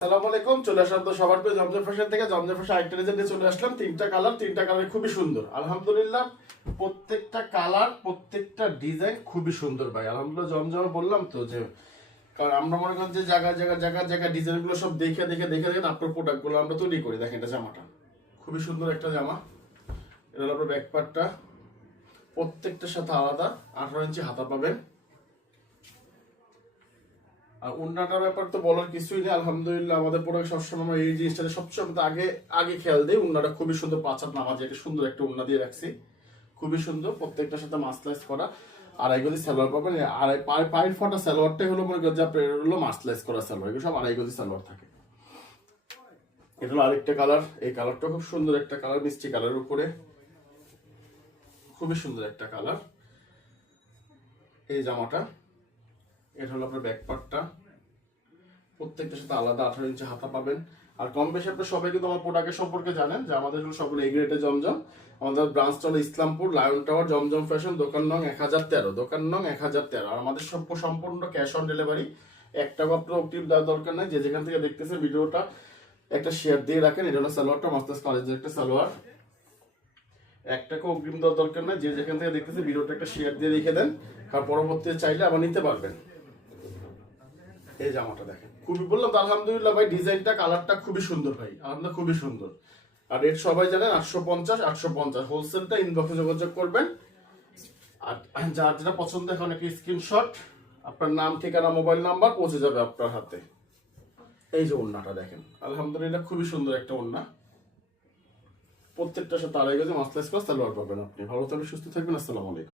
আসসালামু আলাইকুম, চলে আসলাম তো সবার প্রিয় জমজম ফ্যাশন থেকে। জমজম ফ্যাশন আরেকটা ডিজাইন চলে আসলাম। তিনটা কালার খুবই সুন্দর আলহামদুলিল্লাহ। প্রত্যেকটা কালার প্রত্যেকটা ডিজাইন খুবই সুন্দর ভাই আলহামদুলিল্লাহ। জমজম বললাম তো যে কারণ আমরা মনে করেন যে জায়গা ডিজাইন গুলো সব দেখে দেখে দেখে দেখে আপনার প্রোডাক্ট গুলো আমরা তৈরি করি। দেখেন এটা জামাটা খুবই সুন্দর একটা জামা। এটা হলো আপনার ব্যাক পার্টটা, প্রত্যেকটার সাথে আলাদা 18 ইঞ্চি হাতা পাবেন। আর ওড়নাটার ব্যাপার তো বলার কিছুই নেই আলহামদুলিল্লাহ। আমাদের প্রোডাক্ট সবসময় আমরা এই জিনিসটা সবসময় আগে আগে খেয়াল দিই। ওড়নাটা খুবই সুন্দর, 5 হাত নামাজে একটা সুন্দর একটা ওড়না দিয়ে রাখছি, খুবই সুন্দর। প্রত্যেকটার সাথে মাসলাইজ করা। আড়াই গজি সালোয়ার পাবেন। আড়াই পায়ের ফটা সালোয়ারটাই হলো মনে করেন যে আপনার হলো মাসলাইজ করা সালোয়ার, এগুলো সব আড়াই গজি সালোয়ার থাকে। এটা হলো আরেকটা কালার। এই কালারটা খুব সুন্দর একটা কালার, মিষ্টি কালারের উপরে খুবই সুন্দর একটা কালার। এই জামাটা এটা হলো আপনার ব্যাক পার্টটা, প্রত্যেকটার সাথে আলাদা 18 ইঞ্চি হাতা পাবেন। আর কম বেশি আপনার সবাই কিন্তু আমার প্রোডাক্টের সম্পর্কে জানেন যে আমাদের সবগুলো এই গ্রেডে জমজম। আমাদের ব্রাঞ্চটা হলো ইসলামপুর লায়ন টাওয়ার, জমজম ফ্যাশন, দোকান নং 1013, দোকান নং 1013। আর আমাদের সম্পূর্ণ ক্যাশ অন ডেলিভারি। একটাও আপনার অগ্রিম দেওয়ার দরকার নাই। যে যেখান থেকে দেখতেছেন ভিডিওটা একটা শেয়ার দিয়ে রাখেন। এটা হলো সালোয়ারটা, মাস্টার্স কলেজের একটা সালোয়ার। একটাকে অগ্রিম দেওয়ার দরকার নাই। যে যেখান থেকে দেখতেছেন ভিডিওটা একটা শেয়ার দিয়ে রেখে দেন, আর পরবর্তীতে চাইলে আবার নিতে পারবেন। এই জামাটা দেখেন খুবই, বললাম তো আলহামদুলিল্লাহ ভাই, ডিজাইনটা কালারটা খুবই সুন্দর ভাই আলহামদুলিল্লাহ, খুবই সুন্দর। আর রেট সবাই জানেন 850। হোলসেলটা ইনবক্সে যোগাযোগ করবেন। আর যার যেটা পছন্দ এখন একটা স্ক্রিনশট, আপনার নাম, ঠিকানা, মোবাইল নাম্বার পৌঁছে যাবে আপনার হাতে। এই যে ওড়নাটা দেখেন আলহামদুলিল্লাহ খুবই সুন্দর একটা ওড়না। প্রত্যেকটার সাথে আড়াই গজে মাসলাইজ করা সালোয়ার পাবেন আপনি। ভালো থাকবেন, সুস্থ থাকবেন। আসসালামু আলাইকুম।